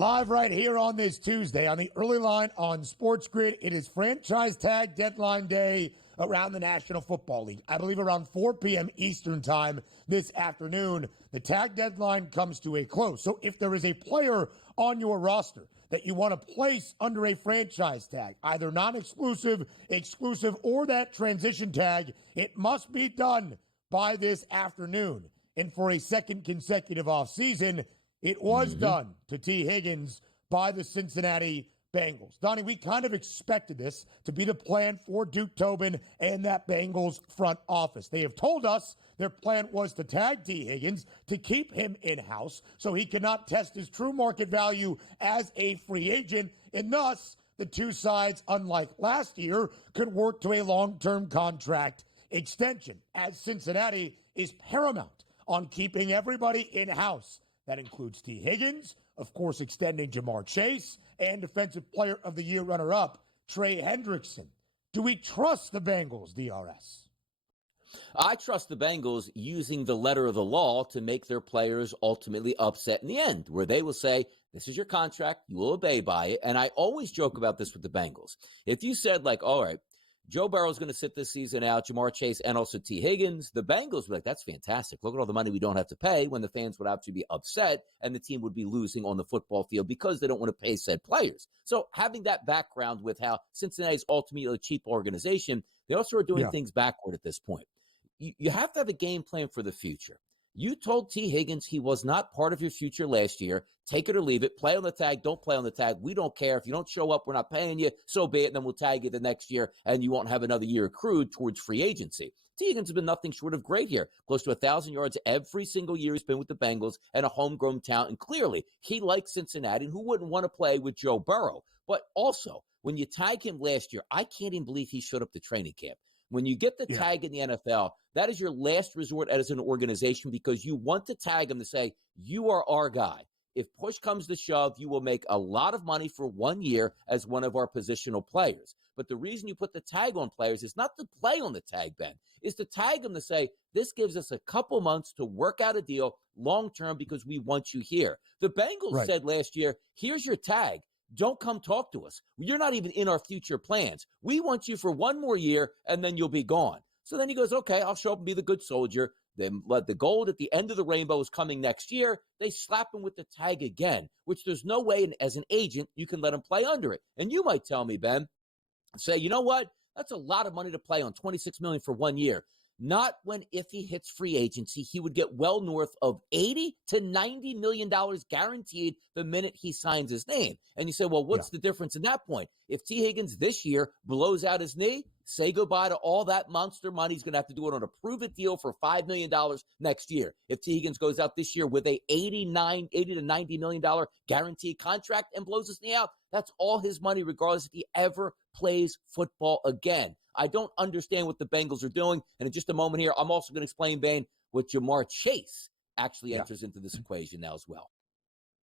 Live right here on this Tuesday on the early line on SportsGrid. It is franchise tag deadline day around the National Football League. I believe around 4 p.m. Eastern time this afternoon, the tag deadline comes to a close. So if there is a player on your roster that you want to place under a franchise tag, either non-exclusive, exclusive, or that transition tag, it must be done by this afternoon. And for a second consecutive offseason, it was done to Tee Higgins by the Cincinnati Bengals. Donnie, we kind of expected this to be the plan for Duke Tobin and that Bengals front office. They have told us their plan was to tag Tee Higgins to keep him in-house so he could not test his true market value as a free agent, and thus the two sides, unlike last year, could work to a long-term contract extension, as Cincinnati is paramount on keeping everybody in-house. That includes Tee Higgins, of course, extending MarrChase, and Defensive Player of the Year runner-up Trey Hendrickson. Do we trust the Bengals, DRS? I trust the Bengals using the letter of the law to make their players ultimately upset in the end, where they will say, this is your contract, you will obey by it. And I always joke about this with the Bengals. If you said, like, all right, Joe Burrow's going to sit this season out, MarrChase, and also Tee Higgins, the Bengals would be like, that's fantastic. Look at all the money we don't have to pay, when the fans would actually be upset and the team would be losing on the football field because they don't want to pay said players. So having that background with how Cincinnati's ultimately a cheap organization, they also are doing things backward at this point. You have to have a game plan for the future. You told Tee Higgins he was not part of your future last year. Take it or leave it. Play on the tag. Don't play on the tag. We don't care. If you don't show up, we're not paying you. So be it. And then we'll tag you the next year, and you won't have another year accrued towards free agency. Tee Higgins has been nothing short of great here. Close to 1,000 yards every single year he's been with the Bengals, and a homegrown talent. And clearly, he likes Cincinnati. And who wouldn't want to play with Joe Burrow? But also, when you tag him last year, I can't even believe he showed up to training camp. When you get the tag in the NFL, that is your last resort as an organization, because you want to tag him to say, you are our guy. If push comes to shove, you will make a lot of money for 1 year as one of our positional players. But the reason you put the tag on players is not to play on the tag, Ben, is to tag them to say, this gives us a couple months to work out a deal long-term because we want you here. The Bengals said last year, here's your tag. Don't come talk to us. You're not even in our future plans. We want you for 1 more year, and then you'll be gone. So then he goes, okay, I'll show up and be the good soldier. Then the gold at the end of the rainbow is coming next year. They slap him with the tag again, which there's no way as an agent you can let him play under it. And you might tell me, Ben, say, you know what? That's a lot of money to play on, $26 million for 1 year. Not when, if he hits free agency, he would get well north of $80 to $90 million guaranteed the minute he signs his name. And you say, well, what's the difference in that point? If Tee Higgins this year blows out his knee, say goodbye to all that monster money. He's going to have to do it on a prove-it deal for $5 million next year. If Tee Higgins goes out this year with a $80 to $90 million guaranteed contract and blows his knee out, that's all his money, regardless if he ever plays football again. I don't understand what the Bengals are doing. And in just a moment here, I'm also going to explain, Bane, what MarrChase actually enters into this equation now as well.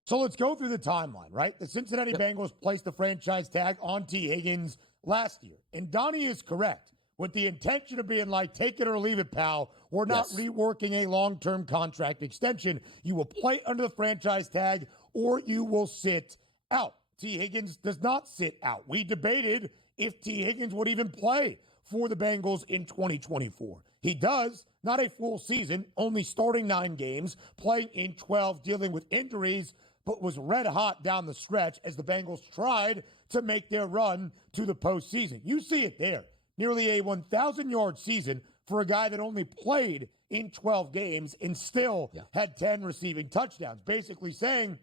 So let's go through the timeline, right? The Cincinnati Bengals placed the franchise tag on Tee Higgins last year. And Donnie is correct, with the intention of being like, take it or leave it, pal. We're not reworking a long-term contract extension. You will play under the franchise tag or you will sit out. Tee Higgins does not sit out. We debated if Tee Higgins would even play for the Bengals in 2024. He does, not a full season, only starting 9 games, playing in 12, dealing with injuries, but was red hot down the stretch as the Bengals tried to make their run to the postseason. You see it there. Nearly a 1,000-yard season for a guy that only played in 12 games and still had 10 receiving touchdowns, basically saying,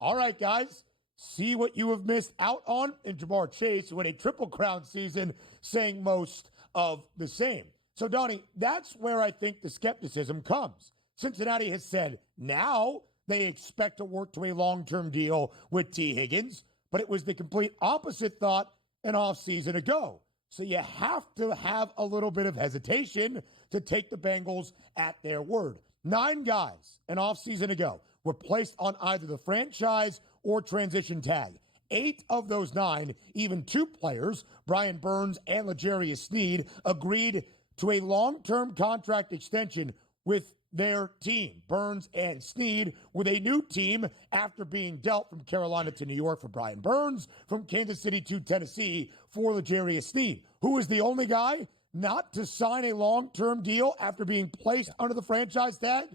all right, guys, see what you have missed out on. In MarrChase, who had a Triple Crown season, saying most of the same. So, Donnie, that's where I think the skepticism comes. Cincinnati has said now they expect to work to a long-term deal with Tee Higgins, but it was the complete opposite thought an offseason ago. So you have to have a little bit of hesitation to take the Bengals at their word. 9 guys an offseason ago were placed on either the franchise or transition tag. 8 of those 9, even 2 players, Brian Burns and L'Jarius Sneed, agreed to a long-term contract extension with their team, Burns and Snead, with a new team after being dealt from Carolina to New York for Brian Burns, from Kansas City to Tennessee for Darius Snead, who is the only guy not to sign a long-term deal after being placed under the franchise tag?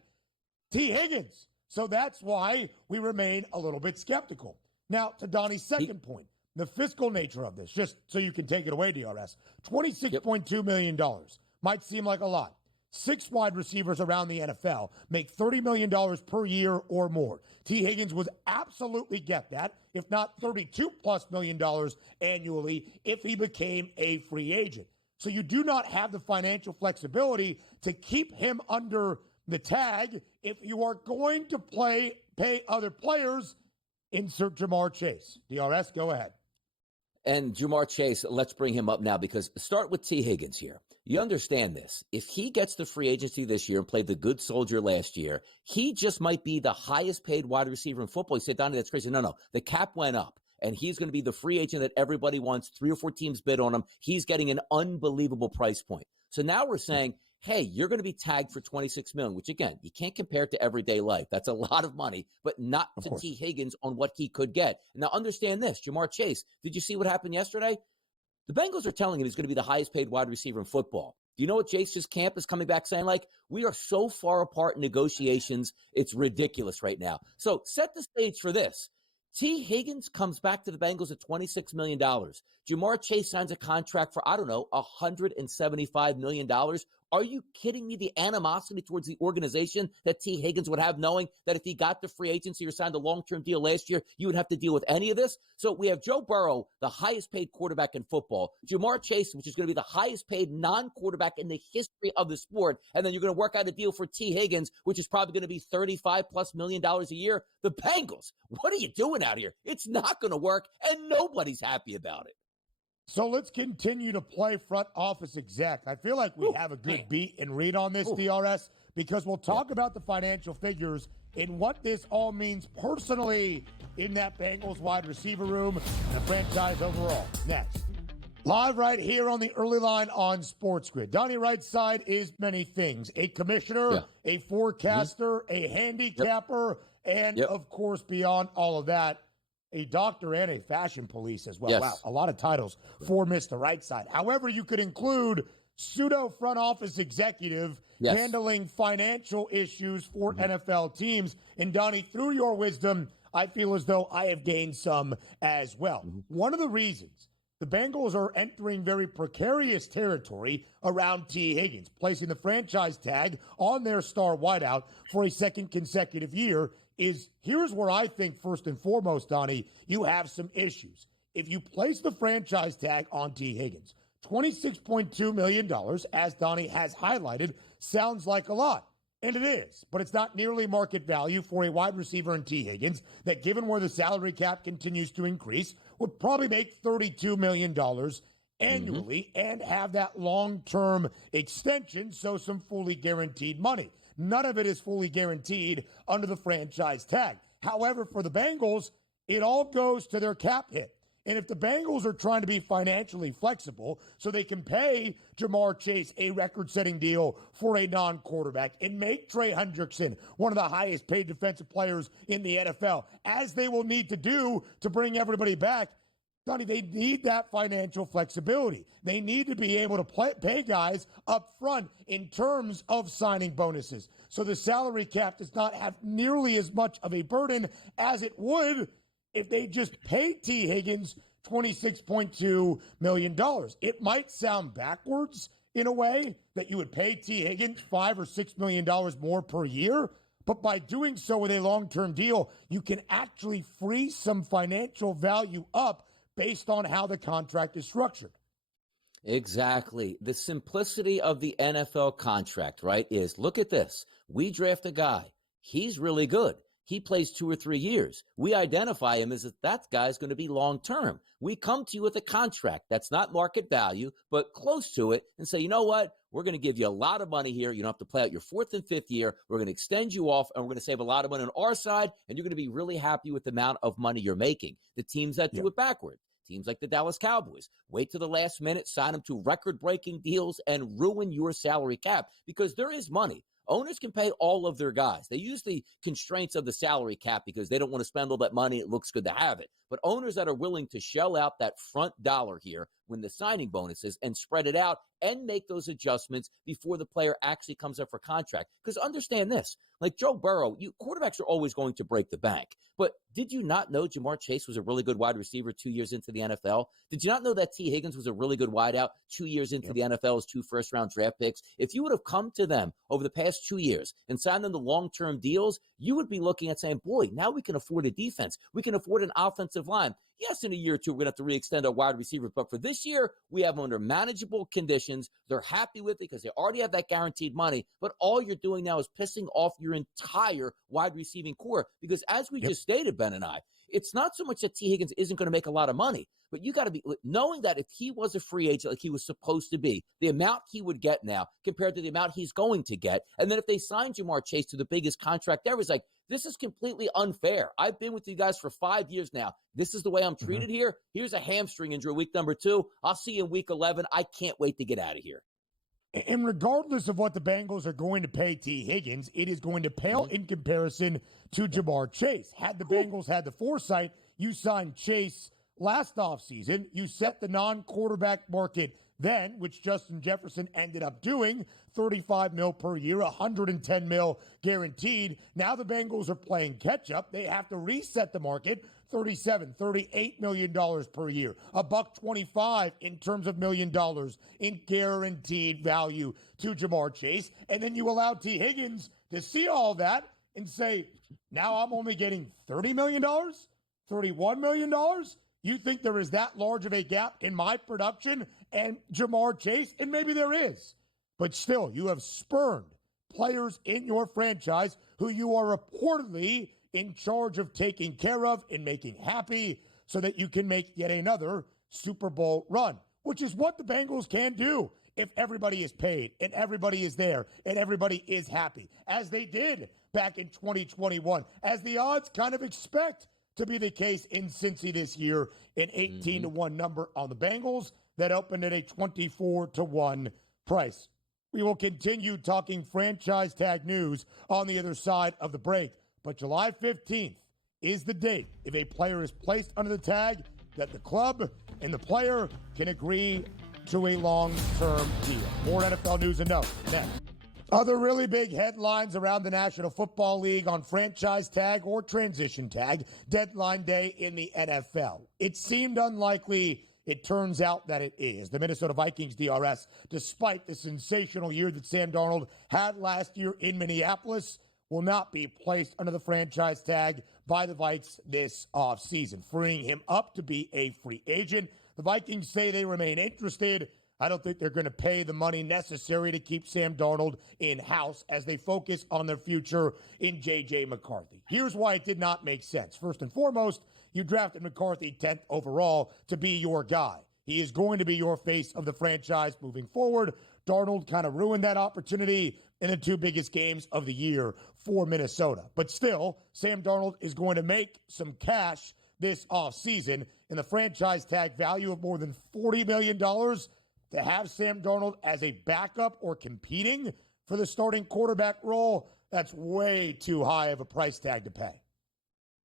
Tee Higgins. So that's why we remain a little bit skeptical. Now, to Donnie's second point, the fiscal nature of this, just so you can take it away, DRS, $26.2 million might seem like a lot. 6 wide receivers around the NFL make $30 million per year or more. Tee Higgins would absolutely get that, if not $32+ million annually, if he became a free agent. So you do not have the financial flexibility to keep him under the tag if you are going to pay other players. Insert MarrChase. DRS, go ahead. And MarrChase, let's bring him up now, because start with Tee Higgins here. You understand this. If he gets the free agency this year and played the good soldier last year, he just might be the highest paid wide receiver in football. You say, Donnie, that's crazy. No. The cap went up, and he's going to be the free agent that everybody wants. 3 or 4 teams bid on him. He's getting an unbelievable price point. So now we're saying, hey, you're going to be tagged for $26 million, which, again, you can't compare it to everyday life. That's a lot of money, but not to Tee Higgins on what he could get. Now, understand this, MarrChase, did you see what happened yesterday? The Bengals are telling him he's going to be the highest paid wide receiver in football. Do you know what Jace's camp is coming back saying? Like, we are so far apart in negotiations, it's ridiculous right now. So set the stage for this. Tee Higgins comes back to the Bengals at $26 million. MarrChase signs a contract for, $175 million. Are you kidding me? The animosity towards the organization that Tee Higgins would have, knowing that if he got the free agency or signed a long-term deal last year, you would have to deal with any of this? So we have Joe Burrow, the highest paid quarterback in football, MarrChase, which is going to be the highest paid non-quarterback in the history of the sport, and then you're going to work out a deal for Tee Higgins, which is probably going to be $35+ million a year. The Bengals, what are you doing out here? It's not going to work, and nobody's happy about it. So let's continue to play front office exec. I feel like we have a good beat and read on this, DRS, because we'll talk about the financial figures and what this all means personally in that Bengals wide receiver room and the franchise overall. Next. Live right here on the early line on SportsGrid. Donnie Wright's side is many things. A commissioner, a forecaster, a handicapper, and, of course, beyond all of that, a doctor and a fashion police as well. Yes. Wow, a lot of titles for Mr. Right Side. However, you could include pseudo front office executive handling financial issues for NFL teams. And Donnie, through your wisdom, I feel as though I have gained some as well. One of the reasons the Bengals are entering very precarious territory around Tee Higgins, placing the franchise tag on their star wideout for a second consecutive year, is here's where I think first and foremost, Donnie, you have some issues. If you place the franchise tag on Tee Higgins, $26.2 million, as Donnie has highlighted, sounds like a lot. And it is, but it's not nearly market value for a wide receiver in Tee Higgins that, given where the salary cap continues to increase, would probably make $32 million annually and have that long-term extension, so some fully guaranteed money. None of it is fully guaranteed under the franchise tag. However, for the Bengals, it all goes to their cap hit. And if the Bengals are trying to be financially flexible so they can pay MarrChase a record-setting deal for a non-quarterback and make Trey Hendrickson one of the highest paid defensive players in the NFL, as they will need to do to bring everybody back, Donnie, they need that financial flexibility. They need to be able to pay guys up front in terms of signing bonuses. So the salary cap does not have nearly as much of a burden as it would if they just paid Tee Higgins $26.2 million. It might sound backwards in a way that you would pay Tee Higgins $5 or $6 million more per year, but by doing so with a long-term deal, you can actually free some financial value up based on how the contract is structured. Exactly. The simplicity of the NFL contract, right, is look at this. We draft a guy. He's really good. He plays 2 or 3 years. We identify him as that guy's going to be long-term. We come to you with a contract that's not market value, but close to it, and say, you know what? We're going to give you a lot of money here. You don't have to play out your 4th and 5th year. We're going to extend you off, and we're going to save a lot of money on our side, and you're going to be really happy with the amount of money you're making. The teams that do it backward, teams like the Dallas Cowboys, wait to the last minute, sign them to record-breaking deals, and ruin your salary cap because there is money. Owners can pay all of their guys. They use the constraints of the salary cap because they don't want to spend all that money. It looks good to have it. But owners that are willing to shell out that front dollar here when the signing bonuses and spread it out and make those adjustments before the player actually comes up for contract. Because understand this, like Joe Burrow, quarterbacks are always going to break the bank. But did you not know MarrChase was a really good wide receiver 2 years into the NFL? Did you not know that Tee Higgins was a really good wideout 2 years into the NFL as 2 first-round draft picks? If you would have come to them over the past 2 years and signed them the long-term deals, you would be looking at saying, boy, now we can afford a defense. We can afford an offensive line. Yes, in a year or two, we're going to have to re-extend our wide receiver. But for this year, we have them under manageable conditions. They're happy with it because they already have that guaranteed money. But all you're doing now is pissing off your entire wide receiving core. Because as we just stated, Ben and I, it's not so much that Tee Higgins isn't going to make a lot of money, but you got to be knowing that if he was a free agent like he was supposed to be, the amount he would get now compared to the amount he's going to get. And then if they signed MarrChase to the biggest contract ever, it's like, this is completely unfair. I've been with you guys for 5 years now. This is the way I'm treated here. Here's a hamstring injury week number 2. I'll see you in week 11. I can't wait to get out of here. And regardless of what the Bengals are going to pay Tee Higgins, it is going to pale in comparison to MarrChase. Had the Bengals had the foresight, you signed Chase last offseason. You set the non-quarterback market then, which Justin Jefferson ended up doing, $35 million per year, $110 million guaranteed. Now the Bengals are playing catch-up. They have to reset the market, $38 million per year, $125 in terms of $1 million in guaranteed value to MarrChase. And then you allow Tee Higgins to see all that and say, now I'm only getting $30 million, $31 million. You think there is that large of a gap in my production and MarrChase? And maybe there is. But still, you have spurned players in your franchise who you are reportedly in charge of taking care of and making happy so that you can make yet another Super Bowl run, which is what the Bengals can do if everybody is paid and everybody is there and everybody is happy, as they did back in 2021, as the odds kind of expect to be the case in Cincy this year, an 18-1 number on the Bengals that opened at a 24-1 price. We will continue talking franchise tag news on the other side of the break, but July 15th is the date if a player is placed under the tag that the club and the player can agree to a long-term deal. More NFL news and notes next. Other really big headlines around the National Football League on franchise tag or transition tag, deadline day in the NFL. It seemed unlikely. It turns out that it is. The Minnesota Vikings DRS, despite the sensational year that Sam Darnold had last year in Minneapolis, will not be placed under the franchise tag by the Vikes this offseason, freeing him up to be a free agent. The Vikings say they remain interested. I don't think they're going to pay the money necessary to keep Sam Darnold in-house as they focus on their future in J.J. McCarthy. Here's why it did not make sense. First and foremost, you drafted McCarthy 10th overall to be your guy. He is going to be your face of the franchise moving forward. Darnold kind of ruined that opportunity in the 2 biggest games of the year for Minnesota. But still, Sam Darnold is going to make some cash this offseason, and the franchise tag value of more than $40 million to have Sam Darnold as a backup or competing for the starting quarterback role, that's way too high of a price tag to pay.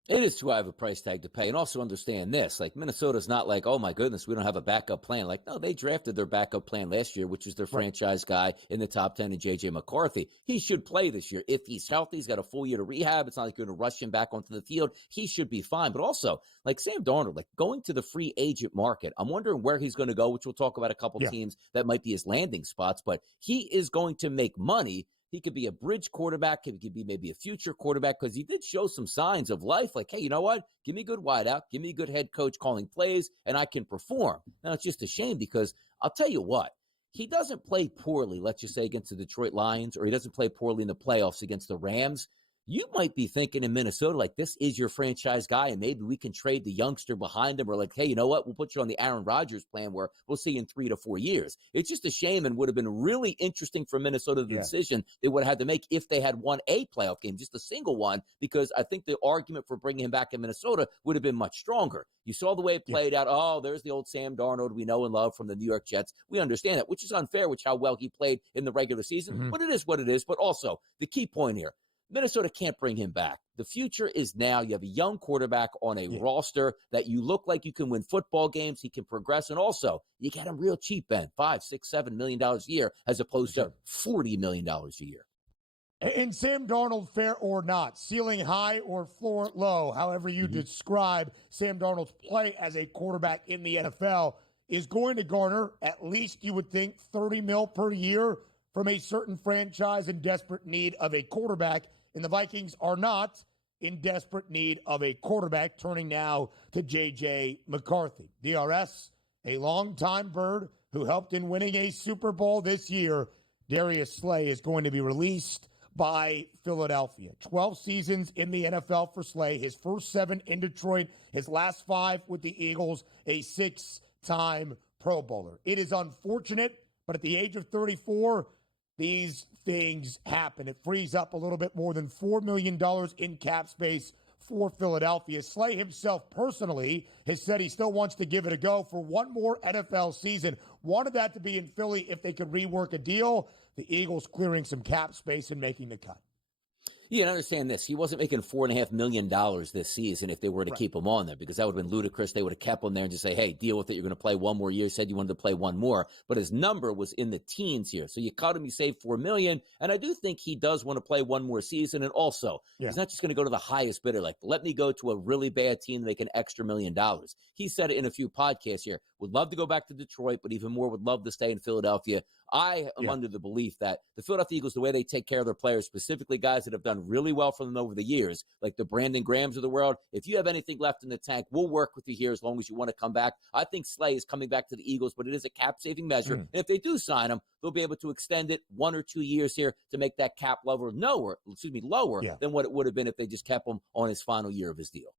It is too high of a price tag to pay. And also understand this, like Minnesota's not like, oh my goodness, we don't have a backup plan. Like, no, they drafted their backup plan last year, which was their franchise guy in the top 10 in J.J. McCarthy. He should play this year. If he's healthy, he's got a full year to rehab. It's not like you're going to rush him back onto the field. He should be fine. But also, like Sam Darnold, like going to the free agent market, I'm wondering where he's going to go, which we'll talk about a couple teams that might be his landing spots, but he is going to make money. He could be a bridge quarterback. He could be maybe a future quarterback because he did show some signs of life. Like, hey, you know what? Give me a good wideout. Give me a good head coach calling plays, and I can perform. Now, it's just a shame because I'll tell you what. He doesn't play poorly, let's just say, against the Detroit Lions, or he doesn't play poorly in the playoffs against the Rams. you might be thinking in Minnesota, like, this is your franchise guy, and maybe we can trade the youngster behind him, or like, hey, you know what? We'll put you on the Aaron Rodgers plan where we'll see you in 3 to 4 years. It's just a shame, and would have been really interesting for Minnesota, the decision they would have had to make if they had won a playoff game, just a single one, because I think the argument for bringing him back in Minnesota would have been much stronger. You saw the way it played out. Oh, there's the old Sam Darnold we know and love from the New York Jets. We understand that, which is unfair, which how well he played in the regular season, but it is what it is. But also, the key point here, Minnesota can't bring him back. The future is now. You have a young quarterback on a roster that you look like you can win football games. He can progress. And also, you get him real cheap, Ben, $5, $6, $7 million a year, as opposed to $40 million a year. And Sam Darnold, fair or not, ceiling high or floor low, however you describe Sam Darnold's play as a quarterback in the NFL, is going to garner, at least you would think, $30 million per year from a certain franchise in desperate need of a quarterback. And the Vikings are not in desperate need of a quarterback. Turning now to J.J. McCarthy. DRS, a longtime bird who helped in winning a Super Bowl this year. Darius Slay is going to be released by Philadelphia. 12 seasons in the NFL for Slay. His first 7 in Detroit. His last 5 with the Eagles. A 6-time Pro Bowler. It is unfortunate, but at the age of 34, these things happen. It frees up a little bit more than $4 million in cap space for Philadelphia. Slay himself personally has said he still wants to give it a go for one more NFL season. Wanted that to be in Philly if they could rework a deal. The Eagles clearing some cap space and making the cut. You can understand this. He wasn't making $4.5 million this season if they were to keep him on there, because that would have been ludicrous. They would have kept him there and just say, hey, deal with it. You're going to play one more year. Said you wanted to play one more. But his number was in the teens here. So you cut him, you saved $4 million. And I do think he does want to play one more season. And also, he's not just going to go to the highest bidder. Like, let me go to a really bad team to make an extra $1 million. He said it in a few podcasts here. Would love to go back to Detroit, but even more would love to stay in Philadelphia. I am under the belief that the Philadelphia Eagles, the way they take care of their players, specifically guys that have done really well for them over the years, like the Brandon Grahams of the world, if you have anything left in the tank, we'll work with you here as long as you want to come back. I think Slay is coming back to the Eagles, but it is a cap-saving measure. And if they do sign him, they'll be able to extend it 1 or 2 years here to make that cap level lower than what it would have been if they just kept him on his final year of his deal.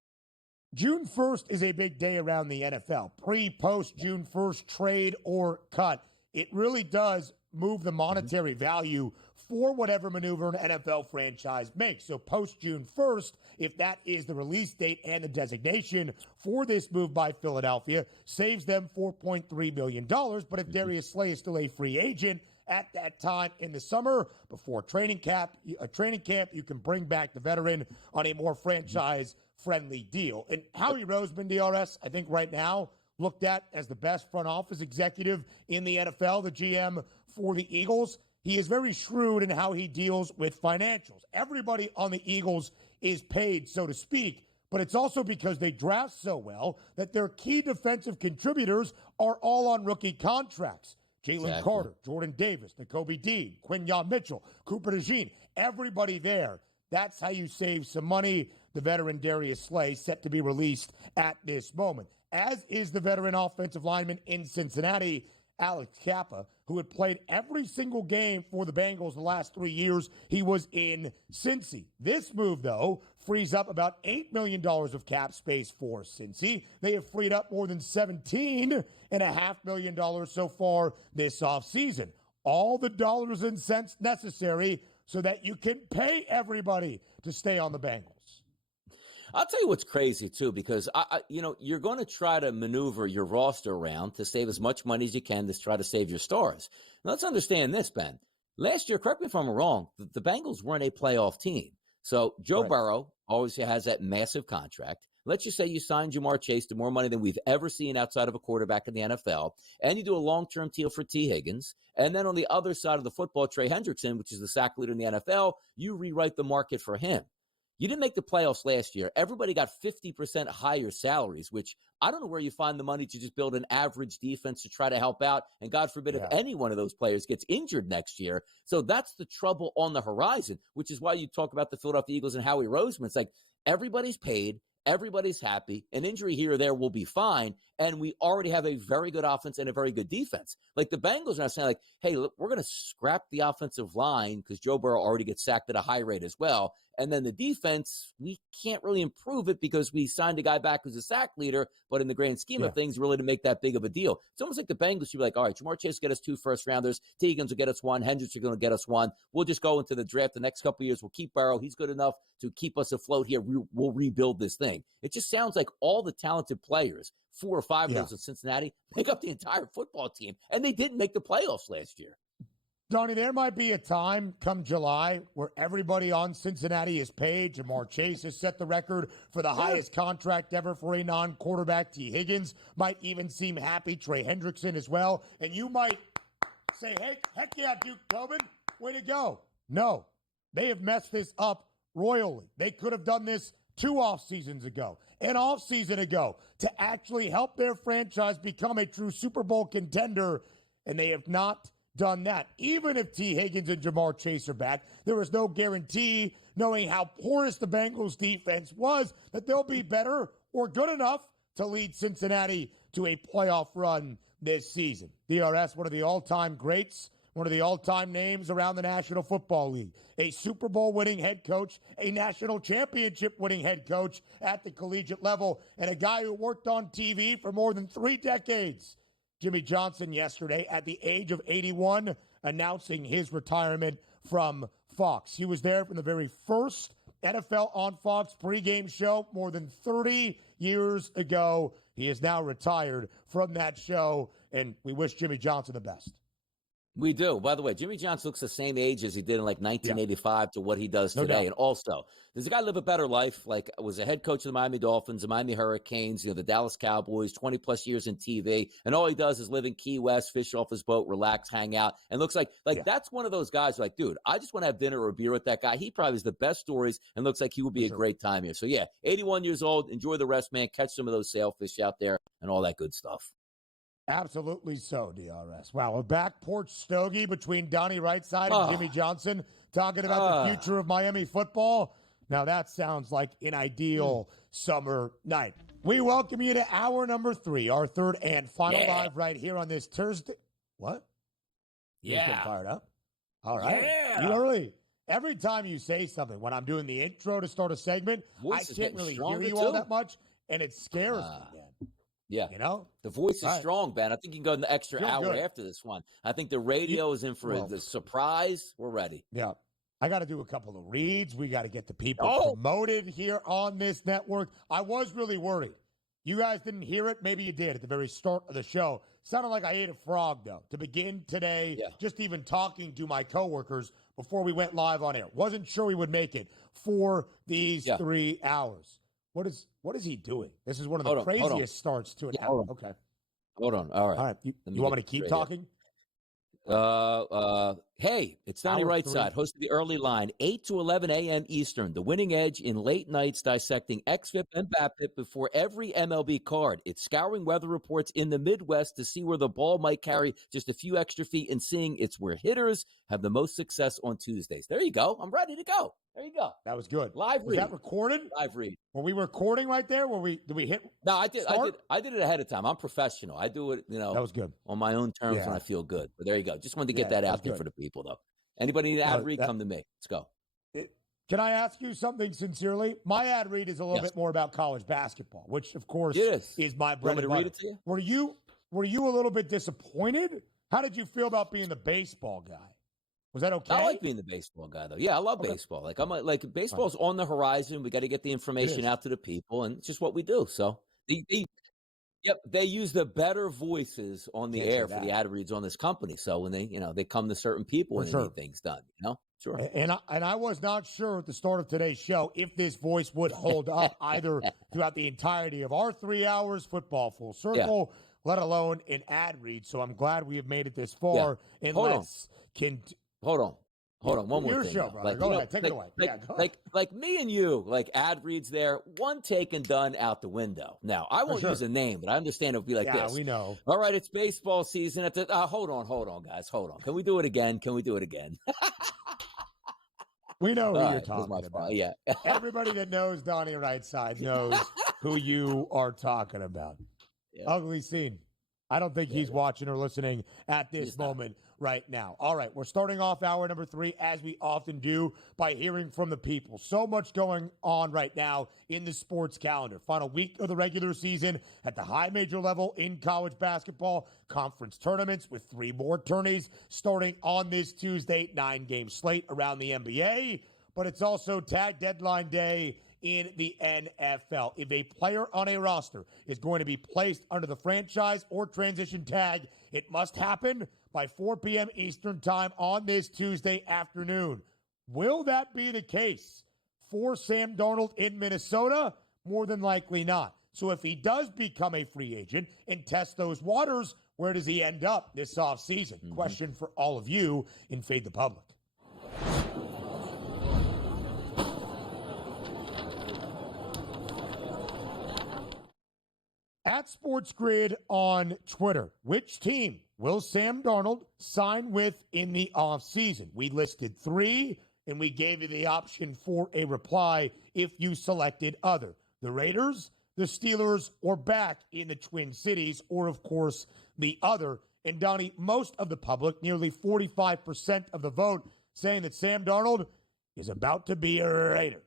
June 1st is a big day around the NFL. Pre-post June 1st, trade or cut. It really does move the monetary value for whatever maneuver an NFL franchise makes. So post June 1st, if that is the release date and the designation for this move by Philadelphia, saves them $4.3 million. But if Darius Slay is still a free agent at that time in the summer, before training camp, you can bring back the veteran on a more franchise-friendly deal. And Howie Roseman, DRS, I think right now, looked at as the best front office executive in the NFL, the GM for the Eagles. He is very shrewd in how he deals with financials. Everybody on the Eagles is paid, so to speak, but it's also because they draft so well that their key defensive contributors are all on rookie contracts. Jalen Carter, Jordan Davis, Nakobe Dean, Quinyon Mitchell, Cooper DeJean, everybody there. That's how you save some money. The veteran Darius Slay set to be released at this moment, as is the veteran offensive lineman in Cincinnati, Alex Kappa, who had played every single game for the Bengals the last 3 years he was in Cincy. This move, though, frees up about $8 million of cap space for Cincy. They have freed up more than $17.5 million so far this offseason. All the dollars and cents necessary so that you can pay everybody to stay on the Bengals. I'll tell you what's crazy, too, because, you're going to try to maneuver your roster around to save as much money as you can to try to save your stars. Now, let's understand this, Ben. Last year, correct me if I'm wrong, the Bengals weren't a playoff team. So Joe Burrow always has that massive contract. Let's just say you sign MarrChase to more money than we've ever seen outside of a quarterback in the NFL, and you do a long-term deal for Tee Higgins. And then on the other side of the football, Trey Hendrickson, which is the sack leader in the NFL, you rewrite the market for him. You didn't make the playoffs last year. Everybody got 50% higher salaries, which I don't know where you find the money to just build an average defense to try to help out. And God forbid if any one of those players gets injured next year. So that's the trouble on the horizon, which is why you talk about the Philadelphia Eagles and Howie Roseman. It's like everybody's paid. Everybody's happy. An injury here or there will be fine. And we already have a very good offense and a very good defense. Like the Bengals are not saying like, hey, look, we're going to scrap the offensive line because Joe Burrow already gets sacked at a high rate as well. And then the defense, we can't really improve it because we signed a guy back who's a sack leader, but in the grand scheme of things, really to make that big of a deal. It's almost like the Bengals should be like, all right, MarrChase get us 2 first-rounders. Tee Higgins will get us 1. Hendricks are going to get us 1. We'll just go into the draft the next couple of years. We'll keep Burrow. He's good enough to keep us afloat here. We'll rebuild this thing. It just sounds like all the talented players, 4 or 5 of those in Cincinnati, make up the entire football team, and they didn't make the playoffs last year. Donnie, there might be a time come July where everybody on Cincinnati is paid. MarrChase has set the record for the highest contract ever for a non-quarterback. Tee Higgins might even seem happy. Trey Hendrickson as well. And you might say, hey, heck yeah, Duke Tobin, way to go. No, they have messed this up royally. They could have done this 2 off seasons ago, an off season ago, to actually help their franchise become a true Super Bowl contender, and they have not done that. Even if Tee Higgins and MarrChase are back, there is no guarantee, knowing how porous the Bengals defense was, that they'll be better or good enough to lead Cincinnati to a playoff run this season. DRS, one of the all-time greats, one of the all-time names around the National Football League, a Super Bowl winning head coach, a national championship winning head coach at the collegiate level, and a guy who worked on TV for more than 3 decades. Jimmy Johnson yesterday at the age of 81 announcing his retirement from Fox. He was there from the very first NFL on Fox pregame show more than 30 years ago. He is now retired from that show, and we wish Jimmy Johnson the best. We do. By the way, Jimmy Johnson looks the same age as he did in like 1985 to what he does today. And also, does the guy live a better life? Like, was a head coach of the Miami Dolphins, the Miami Hurricanes, the Dallas Cowboys, 20 plus years in TV. And all he does is live in Key West, fish off his boat, relax, hang out. And looks like that's one of those guys who, like, dude, I just want to have dinner or a beer with that guy. He probably has the best stories and looks like he would be a great time here. So, 81 years old. Enjoy the rest, man. Catch some of those sailfish out there and all that good stuff. Absolutely so, DRS. Wow, a back porch stogie between Donnie Rightside and Jimmy Johnson talking about the future of Miami football. Now that sounds like an ideal summer night. We welcome you to hour number 3, our third and final live right here on this Thursday. What? You get fired up? All right. Yeah. You know, really, every time you say something, when I'm doing the intro to start a segment, I can't really hear you all that much, and it scares me, man. Yeah. You know? The voice is strong, Ben. I think you can go an extra hour after this one. I think the radio is in for the surprise. We're ready. Yeah. I got to do a couple of reads. We got to get the people promoted here on this network. I was really worried. You guys didn't hear it. Maybe you did at the very start of the show. Sounded like I ate a frog, though, to begin today, just even talking to my coworkers before we went live on air. Wasn't sure we would make it for these 3 hours. What is he doing? This is one of the craziest starts to it. Okay. Hold on. All right. You want me to keep talking? Hey, it's Donnie Rightside, host of the Early Line, 8 to 11 a.m. Eastern, the winning edge in late nights dissecting XFIP and BAPIP before every MLB card. It's scouring weather reports in the Midwest to see where the ball might carry just a few extra feet and seeing it's where hitters have the most success on Tuesdays. There you go. I'm ready to go. There you go. That was good. Live read. Was that recorded? Live read. Were we recording right there? Did we hit? No, I did. I did it ahead of time. I'm professional. I do it, that was good. on my own terms when I feel good. But there you go. Just wanted to get that out there for the people, though. Anybody need an ad read? Come to me. Let's go. Can I ask you something sincerely? My ad read is a little bit more about college basketball, which of course is my bread and butter. Read it to you? Were you a little bit disappointed? How did you feel about being the baseball guy? Was that okay? I like being the baseball guy, though. Yeah, I love baseball. Like baseball's on the horizon. We got to get the information out to the people, and it's just what we do. So they use the better voices on the air for the ad reads on this company. So when they come to certain people and they need things done, Sure. And I was not sure at the start of today's show if this voice would hold up either throughout the entirety of our 3 hours football full circle, let alone an ad read. So I'm glad we have made it this far. And Hold on. One more thing. Your show, brother. Go ahead. Take it away. Like me and you, like ad reads there, one take and done out the window. Now, I won't use a name, but I understand it would be like this. Yeah, we know. All right, it's baseball season. Hold on, guys. Hold on. Can we do it again? We know who you're talking about. Yeah. Everybody that knows Donnie Rightside knows who you are talking about. Yeah. Ugly scene. I don't think he's watching or listening at this moment right now. All right, we're starting off hour number 3, as we often do, by hearing from the people. So much going on right now in the sports calendar. Final week of the regular season at the high major level in college basketball. Conference tournaments with 3 more tourneys starting on this Tuesday. 9-game slate around the NBA. But it's also tag deadline day in the NFL. If a player on a roster is going to be placed under the franchise or transition tag, it must happen by 4 p.m. Eastern time on this Tuesday afternoon. Will that be the case for Sam Darnold in Minnesota? More than likely not. So if he does become a free agent and test those waters, where does he end up this offseason? Question for all of you in Fade the Public. At SportsGrid on Twitter, which team will Sam Darnold sign with in the offseason? We listed 3, and we gave you the option for a reply if you selected other. The Raiders, the Steelers, or back in the Twin Cities, or, of course, the other. And, Donnie, most of the public, nearly 45% of the vote, saying that Sam Darnold is about to be a Raider.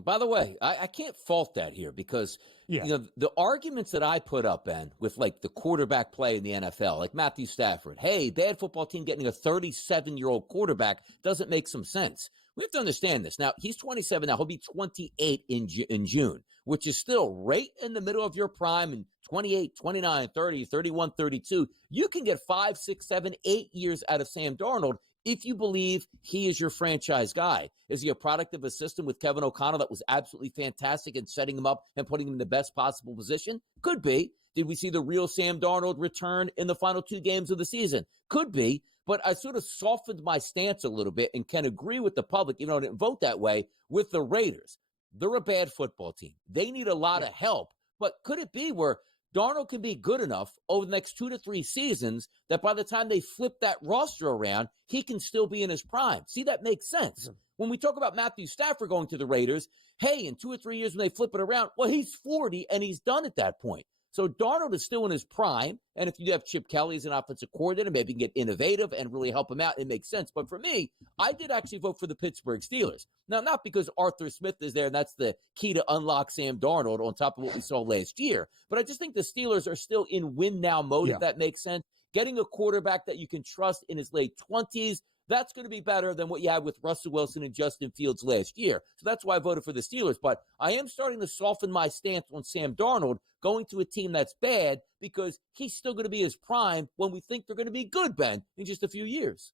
By the way, I can't fault that here because, the arguments that I put up, Ben, with like the quarterback play in the NFL, like Matthew Stafford, hey, bad football team getting a 37-year-old quarterback doesn't make some sense. We have to understand this. Now, he's 27 now. He'll be 28 in June, which is still right in the middle of your prime. And 28, 29, 30, 31, 32. You can get 5, 6, 7, 8 years out of Sam Darnold if you believe he is your franchise guy. Is he a product of a system with Kevin O'Connell that was absolutely fantastic in setting him up and putting him in the best possible position? Could be. Did we see the real Sam Darnold return in the final 2 games of the season? Could be. But I sort of softened my stance a little bit and can agree with the public, even though I didn't vote that way, with the Raiders. They're a bad football team. They need a lot of help. But could it be where Darnold can be good enough over the next 2 to 3 seasons that by the time they flip that roster around, he can still be in his prime? See, that makes sense. Mm-hmm. When we talk about Matthew Stafford going to the Raiders, hey, in 2 or 3 years when they flip it around, well, he's 40 and he's done at that point. So Darnold is still in his prime, and if you have Chip Kelly as an offensive coordinator, maybe you can get innovative and really help him out. It makes sense. But for me, I did actually vote for the Pittsburgh Steelers. Now, not because Arthur Smith is there, and that's the key to unlock Sam Darnold on top of what we saw last year. But I just think the Steelers are still in win-now mode, if that makes sense. Getting a quarterback that you can trust in his late 20s, that's going to be better than what you had with Russell Wilson and Justin Fields last year. So that's why I voted for the Steelers. But I am starting to soften my stance on Sam Darnold going to a team that's bad because he's still going to be his prime when we think they're going to be good, Ben, in just a few years.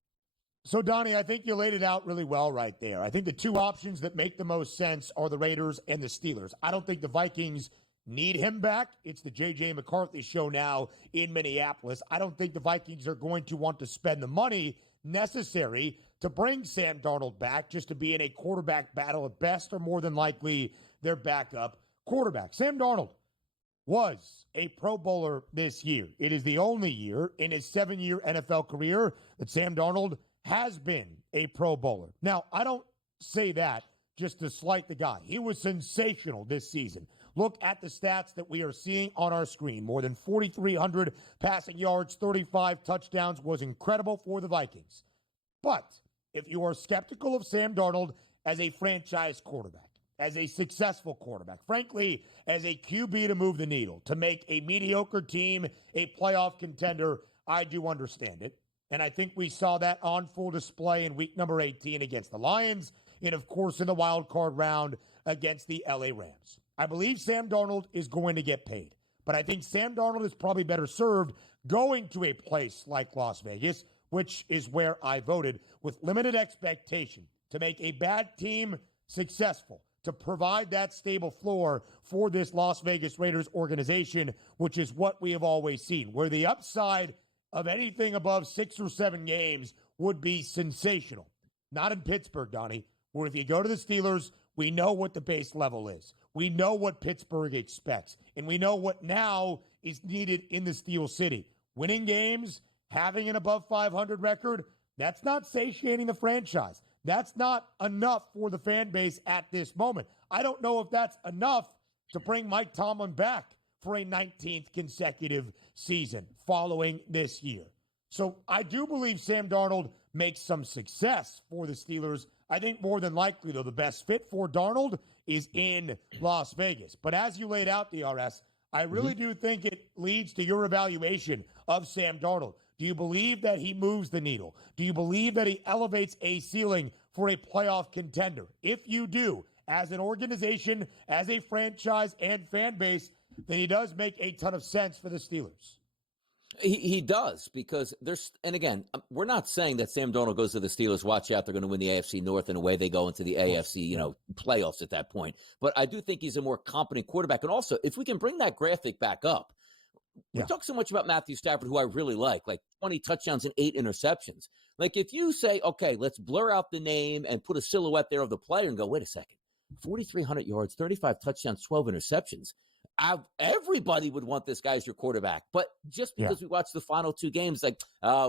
So, Donnie, I think you laid it out really well right there. I think the 2 options that make the most sense are the Raiders and the Steelers. I don't think the Vikings need him back. It's the J.J. McCarthy show now in Minneapolis. I don't think the Vikings are going to want to spend the money necessary to bring Sam Darnold back just to be in a quarterback battle at best, or more than likely their backup quarterback. Sam Darnold was a Pro Bowler this year. It is the only year in his 7-year NFL career that Sam Darnold has been a Pro Bowler. Now, I don't say that just to slight the guy. He was sensational this season. Look at the stats that we are seeing on our screen. More than 4,300 passing yards, 35 touchdowns was incredible for the Vikings. But if you are skeptical of Sam Darnold as a franchise quarterback, as a successful quarterback, frankly, as a QB to move the needle, to make a mediocre team a playoff contender, I do understand it. And I think we saw that on full display in week number 18 against the Lions, and of course in the wild card round against the LA Rams. I believe Sam Darnold is going to get paid, but I think Sam Darnold is probably better served going to a place like Las Vegas, which is where I voted, with limited expectation to make a bad team successful, to provide that stable floor for this Las Vegas Raiders organization, which is what we have always seen, where the upside of anything above 6 or 7 games would be sensational. Not in Pittsburgh, Donnie, where if you go to the Steelers, we know what the base level is. We know what Pittsburgh expects, and we know what now is needed in the Steel City. Winning games, having an above 500 record, that's not satiating the franchise. That's not enough for the fan base at this moment. I don't know if that's enough to bring Mike Tomlin back for a 19th consecutive season following this year. So I do believe Sam Darnold makes some success for the Steelers. I think more than likely, though, the best fit for Darnold is in Las Vegas. But as you laid out, DRS, I really do think it leads to your evaluation of Sam Darnold. Do you believe that he moves the needle? Do you believe that he elevates a ceiling for a playoff contender? If you do, as an organization, as a franchise and fan base, then he does make a ton of sense for the Steelers. He does, because and again, we're not saying that Sam Darnold goes to the Steelers, watch out, they're going to win the AFC North, and away they go into the AFC, playoffs at that point. But I do think he's a more competent quarterback. And also, if we can bring that graphic back up, we talk so much about Matthew Stafford, who I really like 20 touchdowns and 8 interceptions. Like, if you say, okay, let's blur out the name and put a silhouette there of the player and go, wait a second, 4,300 yards, 35 touchdowns, 12 interceptions. Everybody would want this guy as your quarterback. But just because we watched the final 2 games,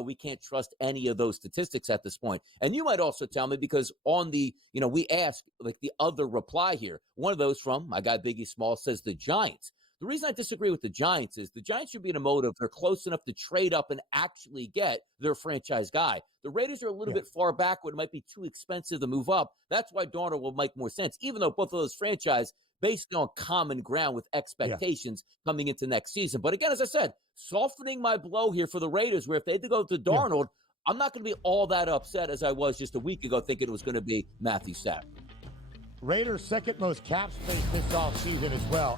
we can't trust any of those statistics at this point. And you might also tell me, because on the, we ask the other reply here, one of those from my guy Biggie Small says the Giants. The reason I disagree with the Giants is the Giants should be in a mode of they're close enough to trade up and actually get their franchise guy. The Raiders are a little bit far backward. It might be too expensive to move up. That's why Darnold will make more sense, even though both of those franchises based on common ground with expectations coming into next season. But again, as I said, softening my blow here for the Raiders, where if they had to go to Darnold, I'm not going to be all that upset as I was just a week ago thinking it was going to be Matthew Stafford. Raiders' second most cap space this offseason as well.